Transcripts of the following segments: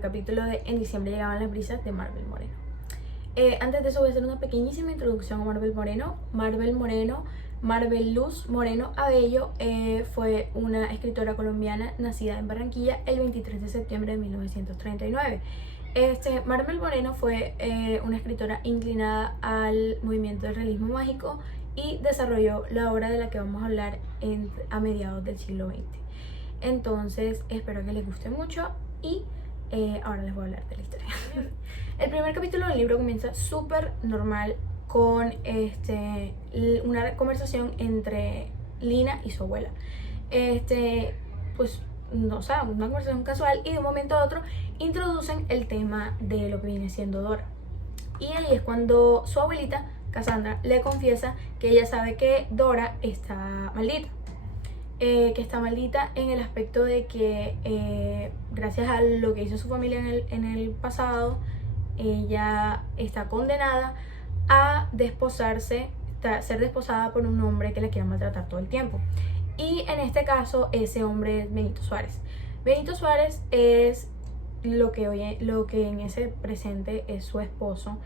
Capítulo de En diciembre llegaban las brisas de Marvel Moreno. Antes de eso voy a hacer una pequeñísima introducción a Marvel Moreno. Marvel Luz Moreno Abello fue una escritora colombiana nacida en Barranquilla el 23 de septiembre de 1939. Marvel Moreno fue una escritora inclinada al movimiento del realismo mágico y desarrolló la obra de la que vamos a hablar a mediados del siglo XX. Entonces espero que les guste mucho y ahora les voy a hablar de la historia. El primer capítulo del libro comienza súper normal con una conversación entre Lina y su abuela. Pues, no sé, una conversación casual, y de un momento a otro introducen el tema de lo que viene siendo Dora. Y ahí es cuando su abuelita, Cassandra, le confiesa que ella sabe que Dora está maldita. Que está maldita en el aspecto de que gracias a lo que hizo su familia en el pasado, ella está condenada a ser desposada por un hombre que la quiera maltratar todo el tiempo. Y en este caso ese hombre es Benito Suárez. Benito Suárez es lo que en ese presente es su esposo,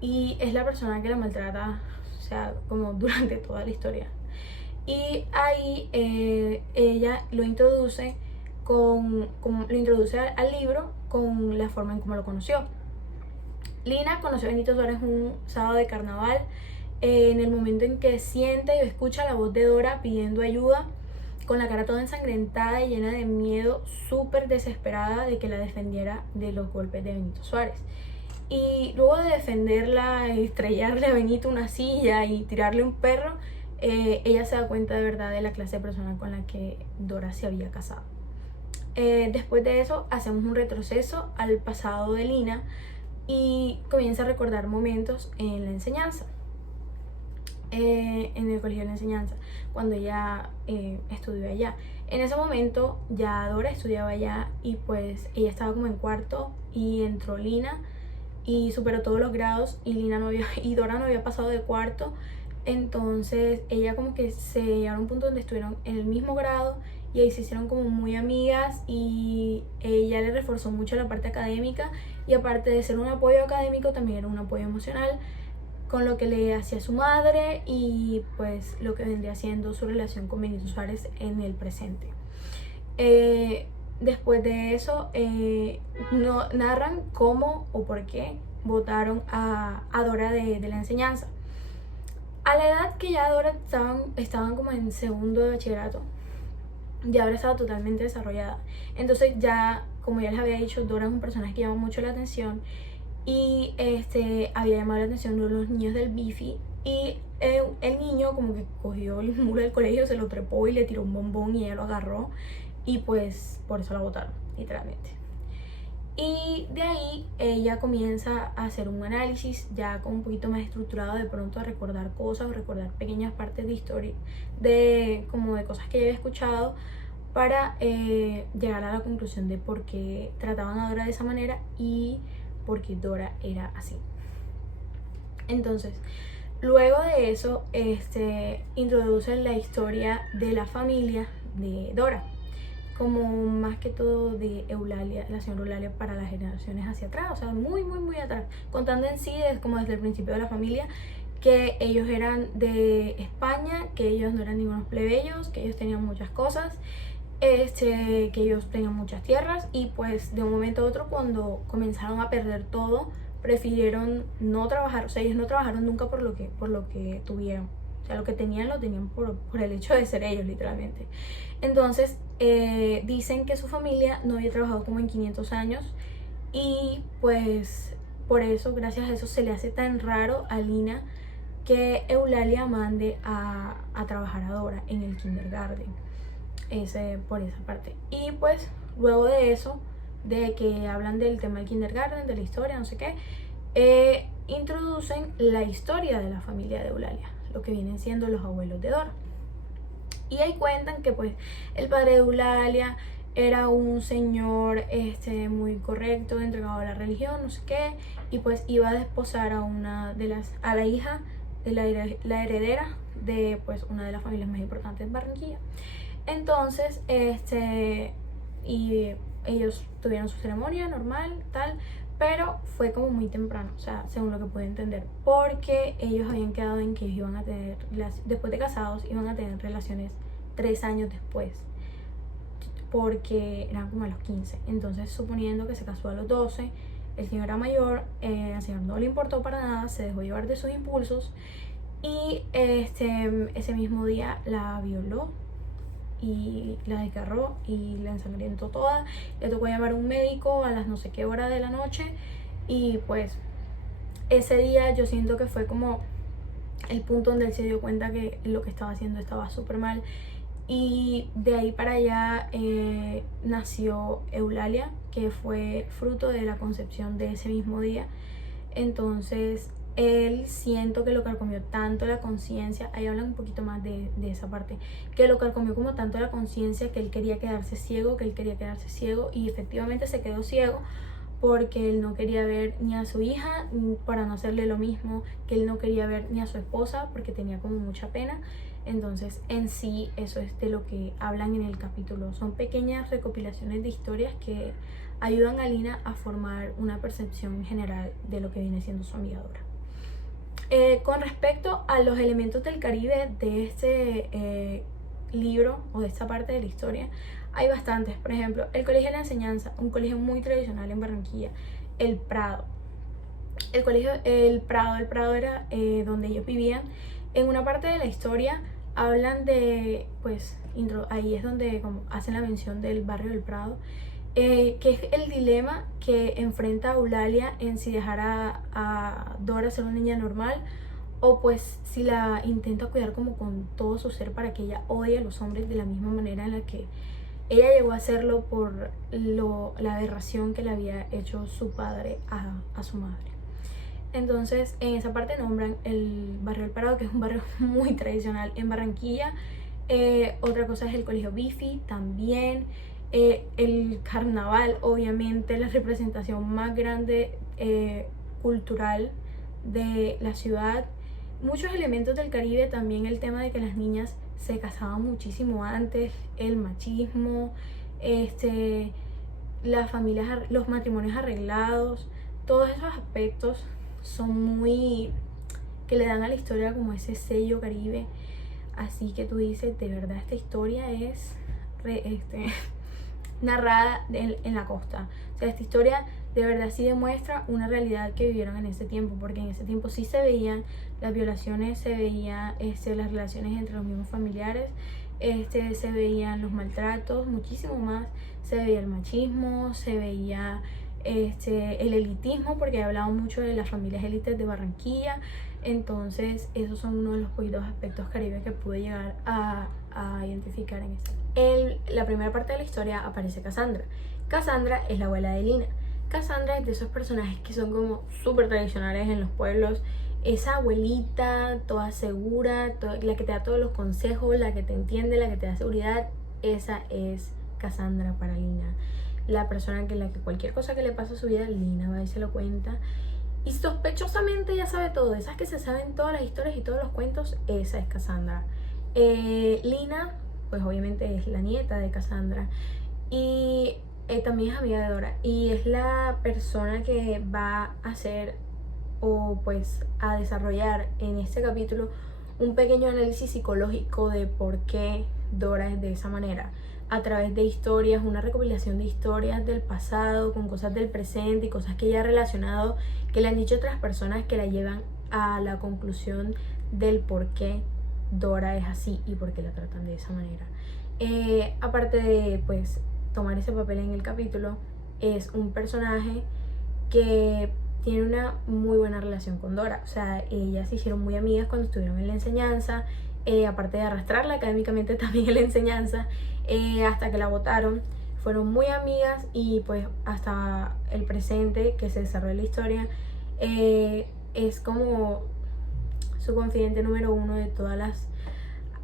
y es la persona que la maltrata, o sea, como durante toda la historia. Y ahí ella lo introduce al libro con la forma en cómo lo conoció. Lina conoció a Benito Suárez un sábado de carnaval, en el momento en que siente y escucha la voz de Dora pidiendo ayuda, con la cara toda ensangrentada y llena de miedo, súper desesperada de que la defendiera de los golpes de Benito Suárez. Y luego de defenderla, estrellarle a Benito una silla y tirarle un perro, ella se da cuenta de verdad de la clase de persona con la que Dora se había casado. Después de eso hacemos un retroceso al pasado de Lina y comienza a recordar momentos en la enseñanza, en el colegio de la enseñanza, cuando ella estudió allá. En ese momento ya Dora estudiaba allá, y pues ella estaba como en cuarto y entró Lina y superó todos los grados, y Dora no había pasado de cuarto. Entonces ella como que se llegaron a un punto donde estuvieron en el mismo grado y ahí se hicieron como muy amigas, y ella le reforzó mucho la parte académica, y aparte de ser un apoyo académico también era un apoyo emocional con lo que le hacía su madre y pues lo que vendría siendo su relación con Benito Suárez en el presente. Después de eso no narran cómo o por qué votaron a Dora de la enseñanza. A la edad que ya Dora estaban como en segundo de bachillerato, ya Dora estaba totalmente desarrollada. Entonces ya, como ya les había dicho, Dora es un personaje que llama mucho la atención, y había llamado la atención de los niños del Bifi, y el niño como que cogió el muro del colegio, se lo trepó y le tiró un bombón, y ella lo agarró, y pues por eso la botaron, literalmente. Y de ahí ella comienza a hacer un análisis ya con un poquito más estructurado, de pronto a recordar cosas o recordar pequeñas partes de historia, de cosas que ella había escuchado, para llegar a la conclusión de por qué trataban a Dora de esa manera y por qué Dora era así. Entonces, luego de eso introducen la historia de la familia de Dora, como más que todo de Eulalia, la señora Eulalia, para las generaciones hacia atrás, o sea, muy atrás, contando en sí como desde el principio de la familia, que ellos eran de España, que ellos no eran ningunos plebeyos, que ellos tenían muchas cosas, que ellos tenían muchas tierras, y pues de un momento a otro, cuando comenzaron a perder todo, prefirieron no trabajar. O sea, ellos no trabajaron nunca por lo que tuvieron. O sea, lo que tenían lo tenían por el hecho de ser ellos, literalmente. Entonces dicen que su familia no había trabajado como en 500 años, y pues por eso, gracias a eso, se le hace tan raro a Lina que Eulalia mande a trabajar a Dora en el kindergarten, por esa parte. Y pues luego de eso, de que hablan del tema del kindergarten, de la historia, no sé qué, introducen la historia de la familia de Eulalia, lo que vienen siendo los abuelos de Dora. Y ahí cuentan que pues el padre de Eulalia era un señor muy correcto, entregado a la religión, no sé qué, y pues iba a desposar a la hija de la heredera de pues una de las familias más importantes de Barranquilla. Entonces, y ellos tuvieron su ceremonia normal, tal, pero fue como muy temprano, o sea, según lo que pude entender, porque ellos habían quedado en que iban a tener, después de casados, iban a tener relaciones 3 años después, porque eran como a los 15. Entonces, suponiendo que se casó a los 12, el señor era mayor, al señor no le importó para nada, se dejó llevar de sus impulsos y ese mismo día la violó y la desgarró y la ensangrentó toda. Le tocó llamar a un médico a las no sé qué hora de la noche y pues ese día yo siento que fue como el punto donde él se dio cuenta que lo que estaba haciendo estaba súper mal. Y de ahí para allá nació Eulalia, que fue fruto de la concepción de ese mismo día. Entonces él, siento que lo carcomió tanto la conciencia, ahí hablan un poquito más de esa parte, que lo carcomió como tanto la conciencia que él quería quedarse ciego, y efectivamente se quedó ciego porque él no quería ver ni a su hija para no hacerle lo mismo, que él no quería ver ni a su esposa porque tenía como mucha pena. Entonces, en sí, eso es de lo que hablan en el capítulo. Son pequeñas recopilaciones de historias que ayudan a Lina a formar una percepción general de lo que viene siendo su amiga Dora. Con respecto a los elementos del Caribe de este libro o de esta parte de la historia, hay bastantes. Por ejemplo, el Colegio de la Enseñanza, un colegio muy tradicional en Barranquilla. El Prado. El Prado era donde ellos vivían. En una parte de la historia hablan de, pues, ahí es donde como hacen la mención del barrio del Prado, que es el dilema que enfrenta Eulalia en si dejar a Dora ser una niña normal o pues si la intenta cuidar como con todo su ser para que ella odie a los hombres de la misma manera en la que ella llegó a hacerlo por la aberración que le había hecho su padre a su madre. Entonces, en esa parte nombran el barrio del Prado, que es un barrio muy tradicional en Barranquilla. Otra cosa es el Colegio Bifi también. El carnaval, obviamente, la representación más grande cultural de la ciudad. Muchos elementos del Caribe, también el tema de que las niñas se casaban muchísimo antes, el machismo, las familias, los matrimonios arreglados, todos esos aspectos son muy, que le dan a la historia como ese sello Caribe. Así que tú dices, de verdad esta historia es narrada en la costa. O sea, esta historia de verdad sí demuestra una realidad que vivieron en ese tiempo, porque en ese tiempo sí se veían las violaciones, se veían las relaciones entre los mismos familiares, se veían los maltratos, muchísimo más, se veía el machismo, se veía el elitismo, porque hablaba mucho de las familias élites de Barranquilla. Entonces esos son uno de los poquitos aspectos caribe que pude llegar a identificar en esto. En la primera parte de la historia aparece Cassandra. Cassandra es la abuela de Lina. Cassandra es de esos personajes que son como súper tradicionales en los pueblos. Esa abuelita toda segura, la que te da todos los consejos, la que te entiende, la que te da seguridad. Esa es Cassandra para Lina. La persona que cualquier cosa que le pasa a su vida, Lina va y se lo cuenta. Y sospechosamente ya sabe todo. Esas que se saben todas las historias y todos los cuentos, esa es Cassandra. Lina, pues obviamente es la nieta de Cassandra. Y también es amiga de Dora. Y es la persona que va a hacer o pues a desarrollar en este capítulo un pequeño análisis psicológico de por qué Dora es de esa manera, a través de historias, una recopilación de historias del pasado con cosas del presente y cosas que ella ha relacionado, que le han dicho otras personas, que la llevan a la conclusión del por qué Dora es así y por qué la tratan de esa manera. Aparte de pues tomar ese papel en el capítulo, es un personaje que tiene una muy buena relación con Dora. O sea, ellas se hicieron muy amigas cuando estuvieron en la enseñanza, aparte de arrastrarla académicamente también en la enseñanza, hasta que la botaron. Fueron muy amigas y pues hasta el presente que se desarrolla la historia, es como su confidente número uno de todas las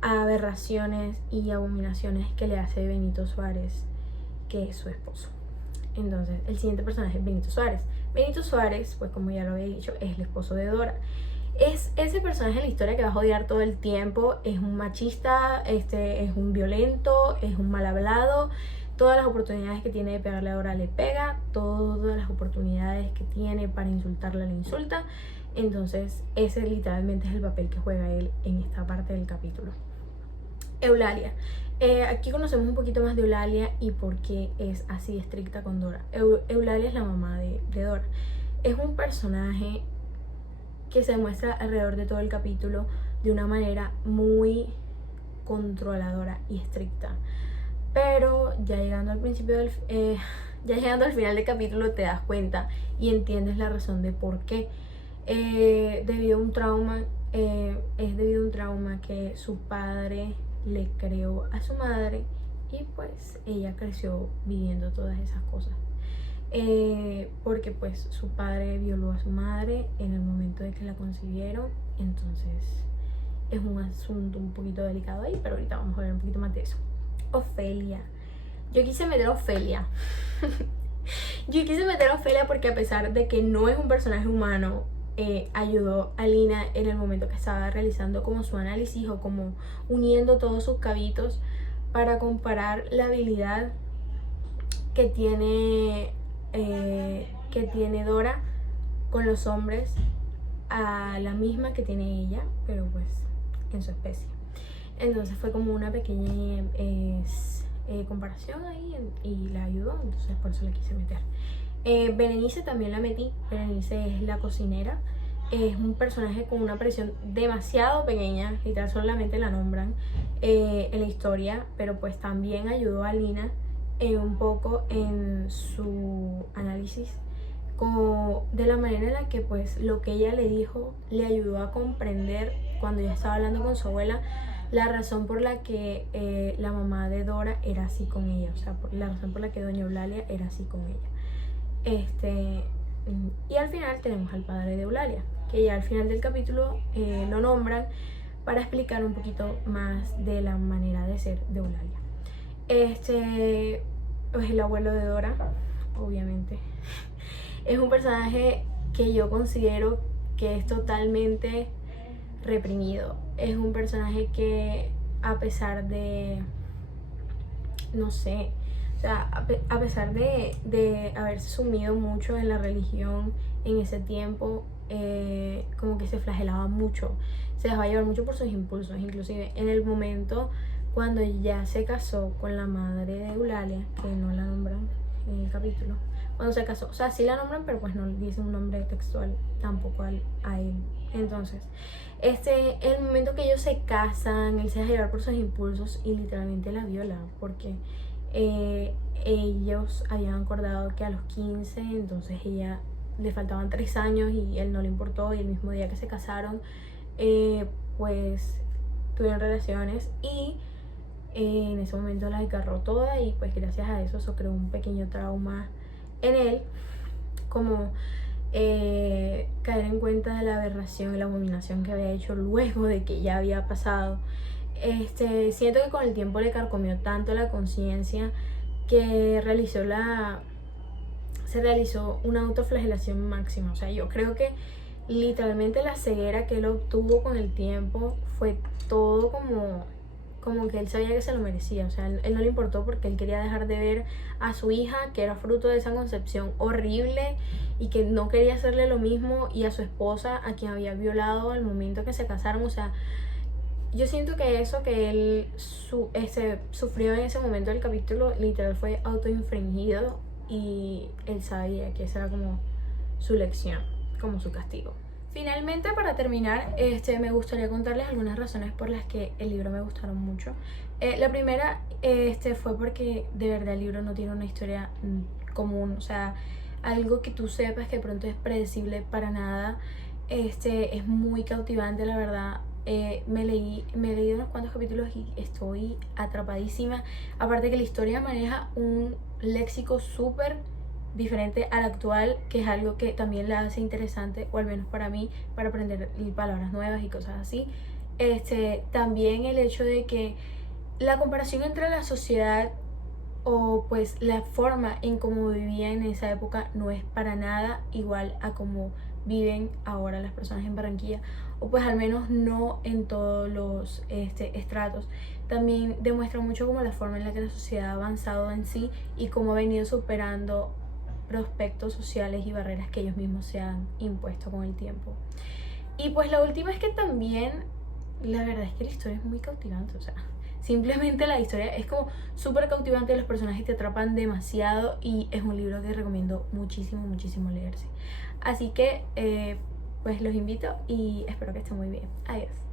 aberraciones y abominaciones que le hace Benito Suárez, que es su esposo. Entonces, el siguiente personaje es Benito Suárez. Benito Suárez, pues como ya lo había dicho, es el esposo de Dora. Es ese personaje en la historia que vas a odiar todo el tiempo. Es un machista, es un violento, es un mal hablado. todas las oportunidades que tiene de pegarle a Dora le pega, todas las oportunidades que tiene para insultarla le insulta. Entonces ese literalmente es el papel que juega él en esta parte del capítulo. Eulalia. Aquí conocemos un poquito más de Eulalia y por qué es así estricta con Dora. Eulalia es la mamá de Dora. Es un personaje que se muestra alrededor de todo el capítulo de una manera muy controladora y estricta. Pero ya llegando al final del capítulo te das cuenta y entiendes la razón de por qué. Debido a un trauma, es debido a un trauma que su padre le creó a su madre y pues ella creció viviendo todas esas cosas. Porque pues su padre violó a su madre en el momento de que la concibieron, entonces es un asunto un poquito delicado ahí, pero ahorita vamos a ver un poquito más de eso. Ofelia. Yo quise meter a Ofelia. Yo quise meter a Ofelia porque a pesar de que no es un personaje humano, ayudó a Lina en el momento que estaba realizando como su análisis o como uniendo todos sus cabitos para comparar la habilidad que tiene Dora con los hombres a la misma que tiene ella, pero pues en su especie. Entonces fue como una pequeña comparación ahí y la ayudó, entonces por eso la quise meter. Berenice también la metí. Berenice es la cocinera. Es un personaje con una aparición demasiado pequeña, literal solamente la nombran en la historia, pero pues también ayudó a Lina un poco en su análisis, como de la manera en la que pues lo que ella le dijo le ayudó a comprender cuando ella estaba hablando con su abuela la razón por la que la mamá de Dora era así con ella, o sea, la razón por la que doña Eulalia era así con ella. Y al final tenemos al padre de Eulalia, que ya al final del capítulo lo nombran para explicar un poquito más de la manera de ser de Eulalia. Es el abuelo de Dora, obviamente. Es un personaje que yo considero que es totalmente reprimido. Es un personaje que a pesar de, no sé, o sea, a pesar de haberse sumido mucho en la religión en ese tiempo, como que se flagelaba mucho, se dejaba llevar mucho por sus impulsos. Inclusive en el momento cuando ya se casó con la madre de Eulalia, que no la nombran en el capítulo, cuando se casó, o sea, sí la nombran, pero pues no le dicen un nombre textual tampoco a él. Entonces, el momento que ellos se casan, él se deja llevar por sus impulsos y literalmente la viola, porque ellos habían acordado que a los 15, entonces ella le faltaban 3 años y él no le importó, y el mismo día que se casaron, pues tuvieron relaciones y en ese momento la desgarró toda, y pues gracias a eso creó un pequeño trauma en él, como caer en cuenta de la aberración y la abominación que había hecho luego de que ya había pasado. Siento que con el tiempo le carcomió tanto la conciencia que se realizó una autoflagelación máxima. O sea, yo creo que literalmente la ceguera que él obtuvo con el tiempo fue todo como que él sabía que se lo merecía. O sea, él no le importó porque él quería dejar de ver a su hija, que era fruto de esa concepción horrible y que no quería hacerle lo mismo, y a su esposa, a quien había violado al momento que se casaron. O sea, yo siento que eso que él sufrió en ese momento del capítulo literal fue autoinfringido, y él sabía que esa era como su lección, como su castigo. Finalmente, para terminar, me gustaría contarles algunas razones por las que el libro me gustaron mucho. La primera fue porque de verdad el libro no tiene una historia común, o sea, algo que tú sepas que de pronto es predecible para nada. Es muy cautivante, la verdad. Me he leído unos cuantos capítulos y estoy atrapadísima. Aparte que la historia maneja un léxico súper diferente al actual, que es algo que también la hace interesante, o al menos para mí, para aprender palabras nuevas y cosas así. También el hecho de que la comparación entre la sociedad, o pues la forma en cómo vivía en esa época, no es para nada igual a cómo viven ahora las personas en Barranquilla, o pues al menos no en todos los estratos. También demuestra mucho como la forma en la que la sociedad ha avanzado en sí y cómo ha venido superando prospectos sociales y barreras que ellos mismos se han impuesto con el tiempo. Y pues la última es que también la verdad es que la historia es muy cautivante, o sea, simplemente la historia es como súper cautivante, los personajes te atrapan demasiado y es un libro que recomiendo muchísimo, muchísimo leerse. Así que pues los invito y espero que estén muy bien. Adiós.